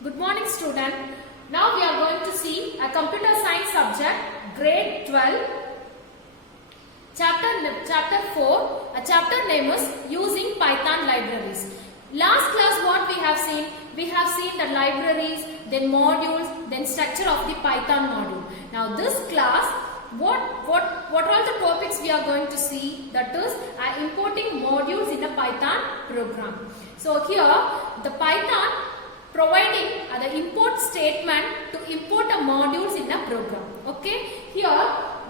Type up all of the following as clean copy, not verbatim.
Good morning, student. Now we are going to see a computer science subject, grade 12, chapter 4. A chapter name is using Python libraries. Last class what we have seen? We have seen the libraries, then modules, then structure of the Python module. Now this class, what are the topics we are going to see? That is importing modules in a Python program. So here the Python providing the import statement to import a modules in a program. Okay, here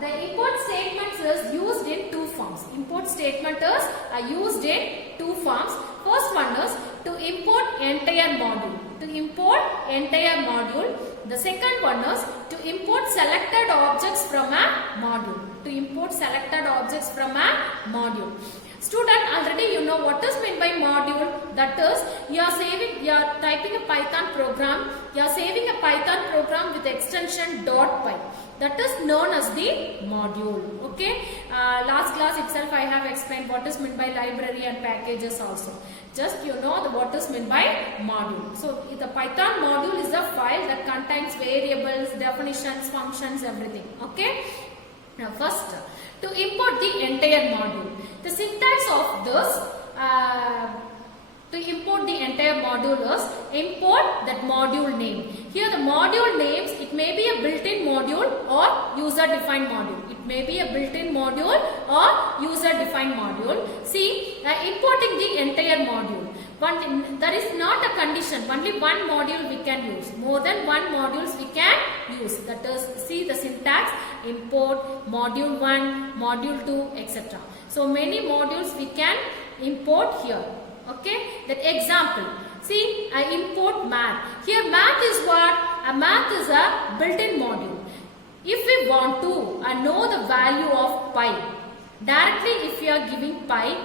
the import statements is used in two forms. Import statement is used in two forms. First one is to import entire module. To import entire module. The second one is to import selected objects from a module. To import selected objects from a module. Student, already you know what is meant by module. That is, you are typing a Python program. You are saving a Python program with extension .py. That is known as the module. Okay. Last class itself I have explained what is meant by library and packages also. Just you know what is meant by module. So the Python module is a file that contains variables, definitions, functions, everything. Okay. Now first, to import the entire module. The syntax of this to import the entire module is import that module name. Here the module names, it may be a built-in module or user-defined module. It may be a built-in module or user-defined module. See, importing the entire module. There is not a condition, only one module we can use. More than one modules we can use. That is, see the syntax, import module 1, module 2, etc. So many modules we can import here. Okay, that example. See, I import math. Here math is what? A math is a built-in module. If we want to know the value of pi, directly if we are giving pi,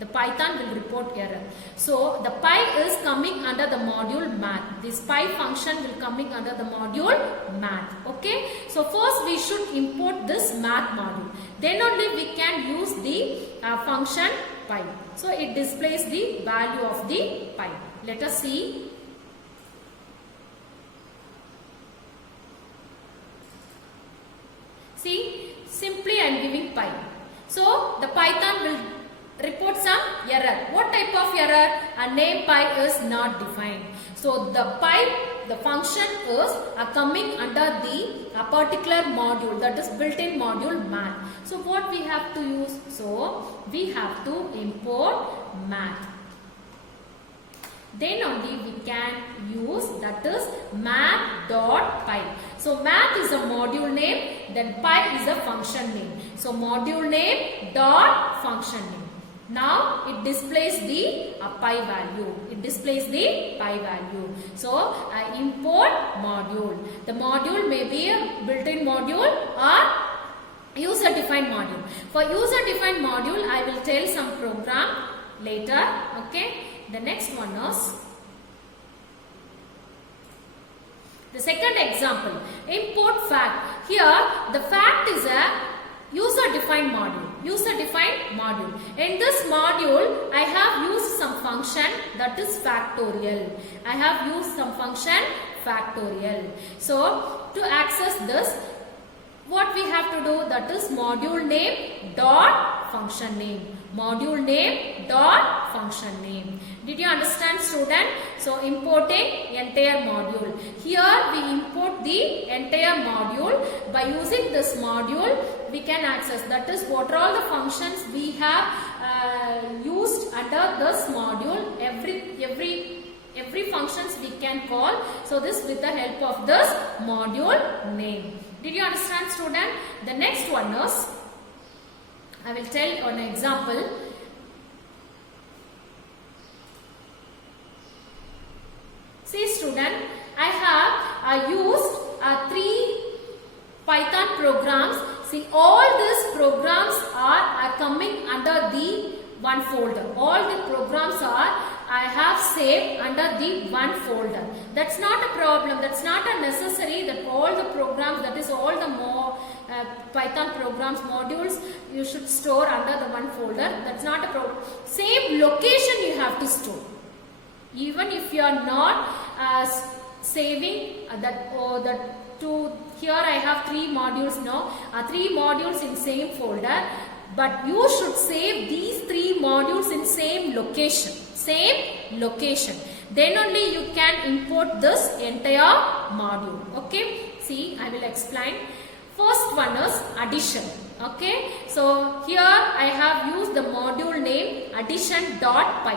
the Python will report error. So the pi is coming under the module math. This pi function will coming under the module math. Okay. So first we should import this math module. Then only we can use the function pi. So it displays the value of the pi. Let us see. See, simply I am giving pi. So the Python will report some error. What type of error? A name pi is not defined. So the pi, the function is coming under the particular module, that is built-in module math. So what we have to use? So we have to import math. Then only we can use, that is math.py. So math is a module name, then pi is a function name. So module name dot function name. Now it displays the pi value. It displays the pi value. So import module. The module may be a built-in module or user-defined module. For user-defined module, I will tell some program later. Okay. The next one is the second example. Import fact. Here the fact is a user-defined module. User-defined module. In this module, I have used some function, that is factorial. I have used some function factorial. So to access this, what we have to do, that is module name dot function name. Module name dot function name. Did you understand, student? So importing entire module. Here we import the entire module. By using this module, we can access, that is what are all the functions we have used under this module. Every functions we can call. So this with the help of this module name. Did you understand, student? The next one is, I will tell an example. See, student, I have used 3 Python programs. See, all these programs are coming under the one folder. All the programs I have saved under the one folder. That's not a problem. That's not a necessary that all the programs, that is all the Python programs, modules, you should store under the one folder. That's not a problem. Same location you have to store. Even if you are not saving that to here I have 3 modules now, 3 modules in same folder, but you should save these 3 modules in same location, then only you can import this entire module. Okay, see, I will explain. First one is addition. Okay, so here I have used the module name addition.py.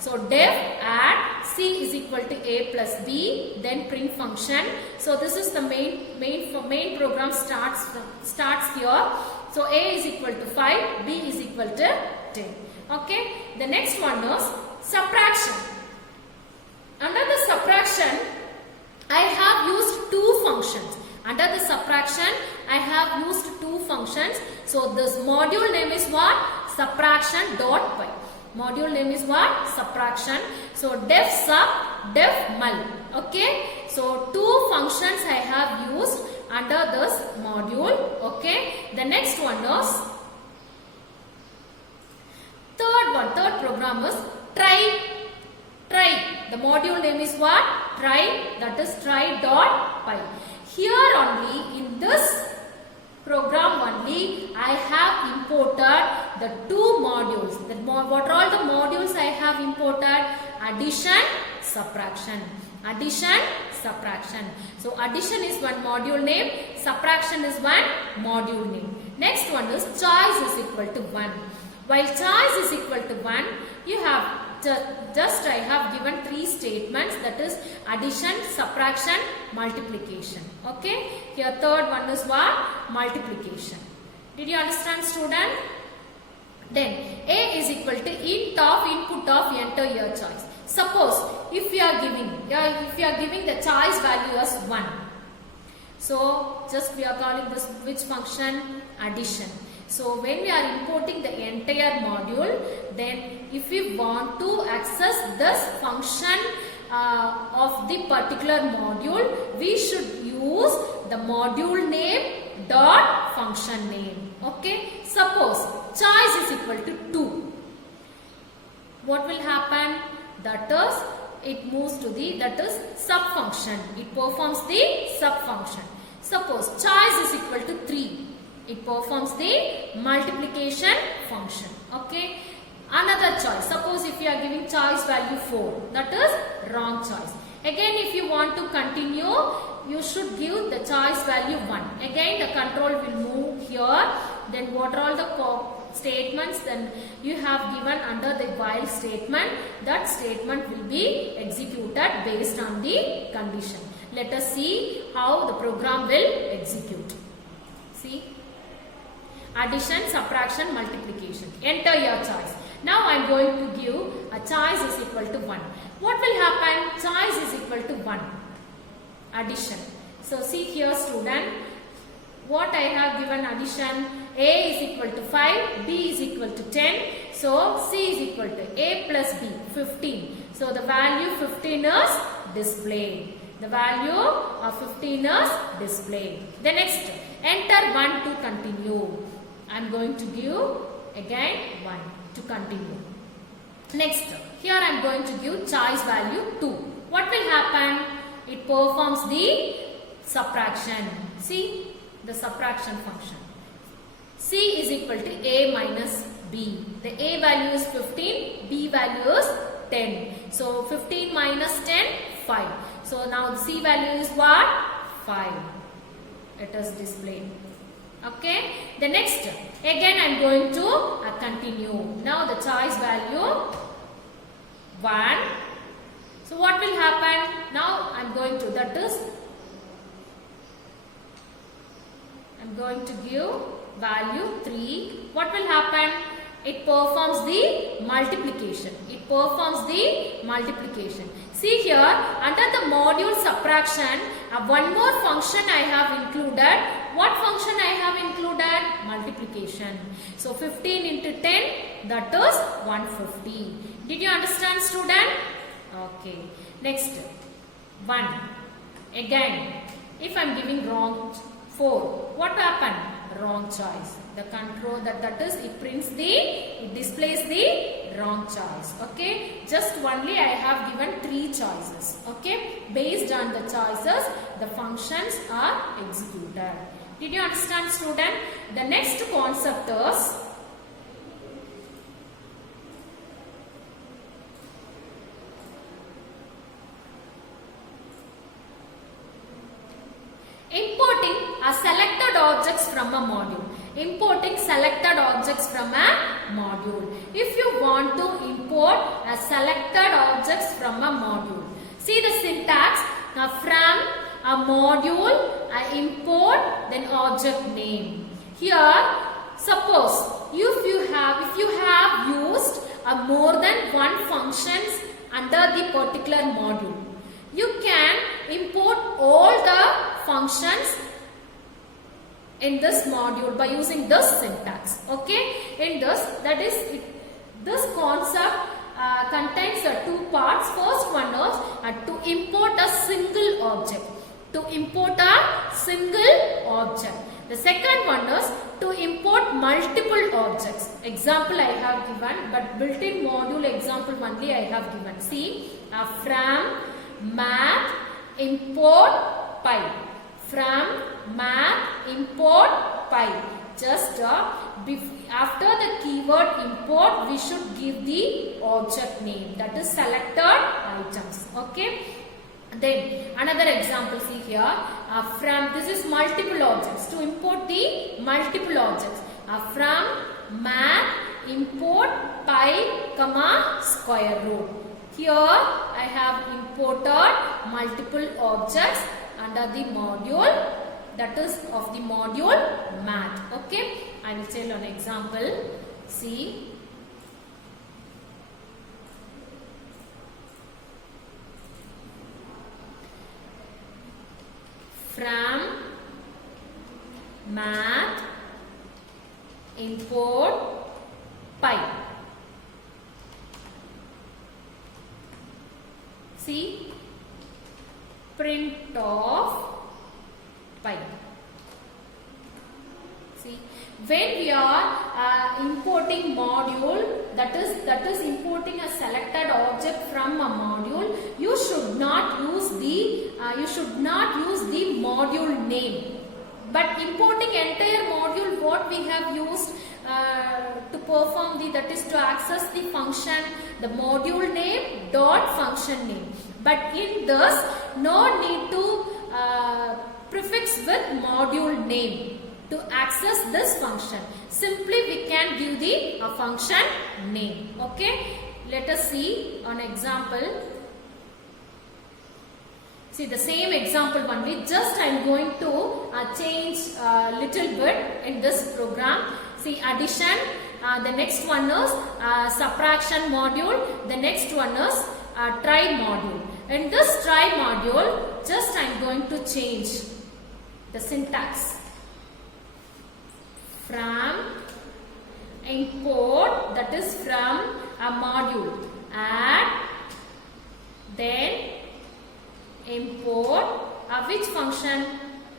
So def add c is equal to a plus b, then print function. So this is the main program starts here. So a is equal to 5, b is equal to 10. Okay, the next one is subtraction. Under the subtraction, I have used 2 functions. Under the subtraction, I have used 2 functions. So this module name is what? Subtraction.py. Module name is what? Subtraction. So def sub, def mul. Okay. So 2 functions I have used under this module. Okay. The next one is third program is try. The module name is what? Try. That is try.py. Here only, in this program only, I have imported the 2 modules. What are all the modules I have imported? Addition, subtraction. Addition, subtraction. So addition is one module name, subtraction is one module name. Next one is choice is equal to 1. While choice is equal to 1, you have just I have given 3 statements, that is addition, subtraction, multiplication. Okay. Here third one is what? Multiplication. Did you understand, student? Then a is equal to int of input of enter your choice. Suppose if you are giving the choice value as 1. So just we are calling this which function? Addition. So when we are importing the entire module, then if we want to access this function of the particular module, we should use the module name dot function name. Okay. Suppose choice is equal to 2. What will happen? That is, it moves to the, that is sub function. It performs the sub function. Suppose choice is equal to 3. It performs the multiplication function. Okay. Another choice. Suppose if you are giving choice value 4. That is wrong choice. Again, if you want to continue, you should give the choice value 1. Again, the control will move here. Then what are all the statements then you have given under the while statement? That statement will be executed based on the condition. Let us see how the program will execute. See. Addition, subtraction, multiplication. Enter your choice. Now I am going to give a choice is equal to 1. What will happen? Choice is equal to 1. Addition. So see here, student. What I have given addition? A is equal to 5, B is equal to 10. So C is equal to A plus B, 15. So the value 15 is displayed. The value of 15 is displayed. The next, enter 1 to continue. I am going to give again 1 to continue. Next, here I am going to give choice value 2. What will happen? It performs the subtraction. See the subtraction function. C is equal to A minus B. The A value is 15, B value is 10. So 15 minus 10, 5. So now the C value is what? 5. It is displayed. Okay. The next, again I am going to continue. Now the choice value 1. So what will happen? Now I am going to, that is, I am going to give value 3. What will happen? It performs the multiplication. It performs the multiplication. See here, under the module subtraction, one more function I have included. What function I have included? Multiplication. So 15 into 10, that is 150. Did you understand, student? Okay. Next, 1. Again, if I am giving wrong 4, what happened? Wrong choice. The control that is, it displays the wrong choice. Okay, just only I have given 3 choices. Okay, based on the choices the functions are executed. Did you understand, student? The next concept is importing a selected objects from a module. Importing selected objects from a module. If you want to import a selected objects from a module, see the syntax. From a module, I import then object name. Here, suppose if you have used more than one functions under the particular module, you can import all the functions in this module by using this syntax. Okay, in this, that is this concept contains 2 parts. First one is to import a single object. To import a single object. The second one is to import multiple objects. Example I have given, but built-in module example only I have given. See, from math import pi. From math import pi. Just after the keyword import, we should give the object name, that is selected items. Okay. Then another example, see here, from this is multiple objects. To import the multiple objects, from math import pi comma square root. Here I have imported multiple objects under the module, that is of the module math. Okay, I will tell an example. See, from math import pi. See, print of pi. See, when we are importing module, that is importing a selected object from a module, you should not use the module name. But importing entire module, what we have used to perform that is to access the function, the module name dot function name. But in this, no need to prefix with module name to access this function. Simply we can give the function name. Okay, let us see an example. See the same example only, just I am going to change little bit in this program. See, addition, the next one is subtraction module, the next one is try module. In this try module, just I am going to change the syntax. From import, that is from a module, add, then import which function?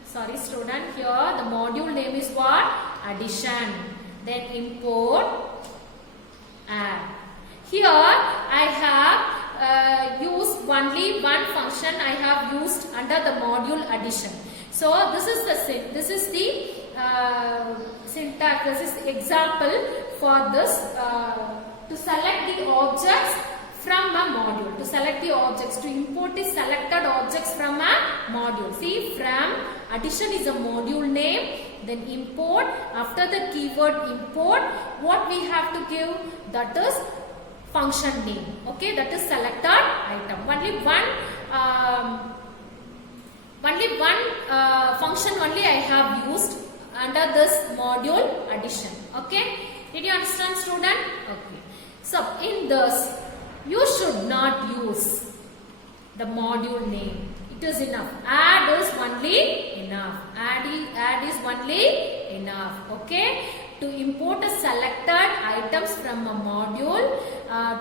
Sorry student, here the module name is what? Addition. Then import add. Here I have used only one function I have used under the module addition. So this is the syntax, this is example for this to select the objects from a module. To select the objects, to import the selected objects from a module. See, from addition is a module name, then import, after the keyword import, what we have to give, that is function name. Okay, that is selected item. Only one function only I have used under this module addition. Okay, did you understand student? Okay, so in this you should not use the module name. It is enough. Add is only enough. Add is only enough. Okay. To import a selected items from a module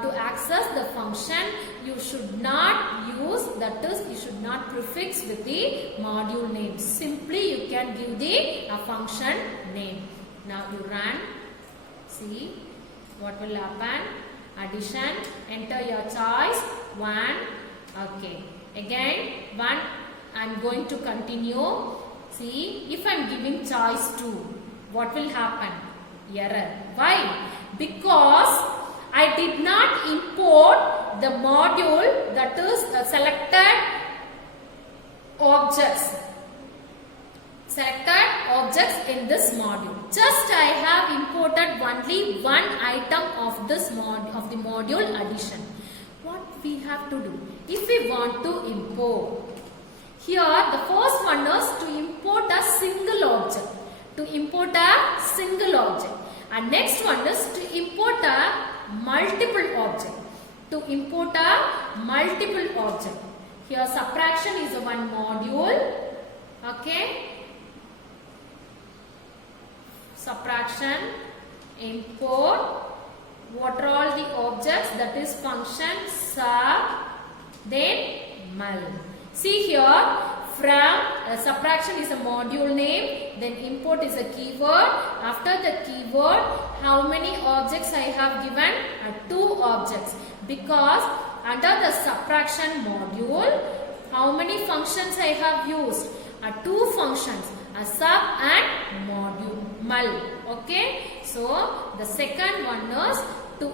to access the function, you should not use, that is, you should not prefix with the module name. Simply you can give the function name. Now you run. See what will happen. Addition. Enter your choice. 1. Okay. Again 1. I am going to continue. See, if I am giving choice 2, what will happen? Error. Why? Because I did not import the module, that is the selected objects. Selected objects in this module. Just I have imported only one item of this of the module addition. What we have to do? If we want to import, here the first one is to import a single object. To import a single object. And next one is to import a multiple object. To import a multiple object. Here subtraction is a one module. Okay. Subtraction, import, what are all the objects, that is function, sub, then mul. See here, from subtraction is a module name, then import is a keyword. After the keyword, how many objects I have given? 2 objects. Because under the subtraction module, how many functions I have used? 2 functions, a sub and module. Mul. Okay. So, the second one is to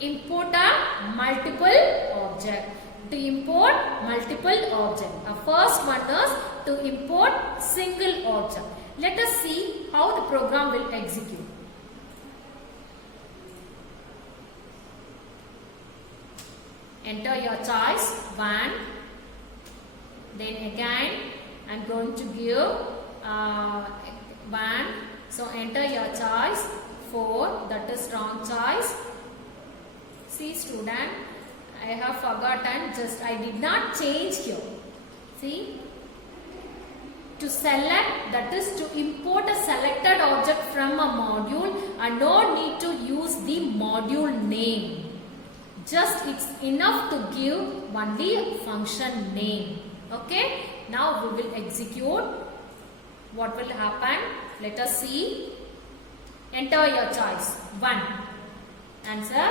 import a multiple object. To import multiple object. The first one is to import single object. Let us see how the program will execute. Enter your choice 1. Then again I am going to give 1. So enter your choice 4, that is wrong choice. See student, I have forgotten, just I did not change here. See, to select, that is to import a selected object from a module, and no need to use the module name. Just it's enough to give only function name. Okay, now we will execute. What will happen? Let us see. Enter your choice 1. Answer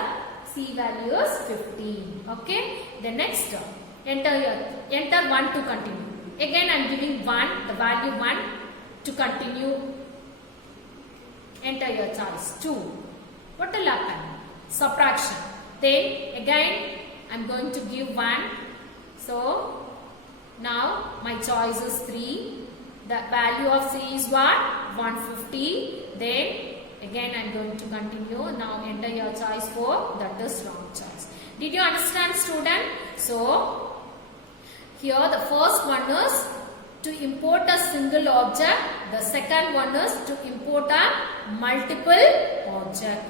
C value is 15. Okay. The next enter 1 to continue. Again I am giving 1, the value 1 to continue. Enter your choice 2. What will happen? Subtraction. Then again I am going to give 1. So now my choice is 3. The value of C is what? 150. Then again I am going to continue. Now enter your choice 4. That is wrong choice. Did you understand student? So here the first one is to import a single object. The second one is to import a multiple object.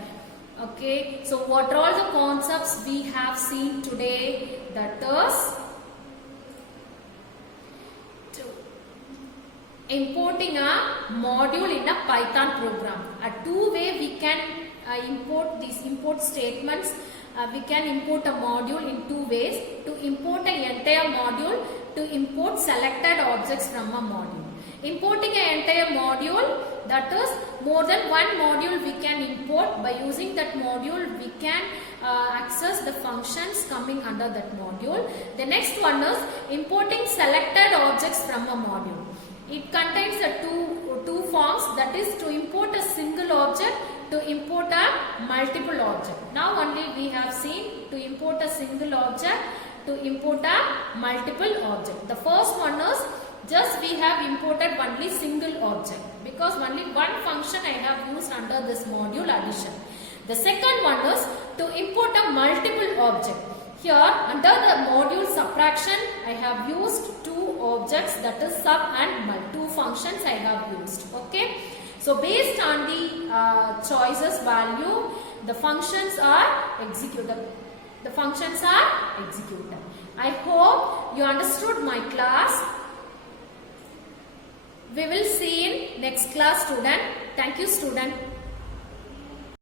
Okay. So what are all the concepts we have seen today? That is importing a module in a Python program. A two-way we can import these import statements. We can import a module in 2 ways. To import an entire module, to import selected objects from a module. Importing an entire module, that is more than one module we can import. By using that module, we can access the functions coming under that module. The next one is importing selected objects from a module. It contains the two forms, that is to import a single object, to import a multiple object. Now only we have seen to import a single object, to import a multiple object. The first one is just we have imported only single object because only one function I have used under this module addition. The second one is to import a multiple object. Here under the module subtraction I have used 2 objects, that is sub and mul. 2 functions I have used. Okay. So based on the choices value, the functions are executed. The functions are executed. I hope you understood my class. We will see in next class student. Thank you student.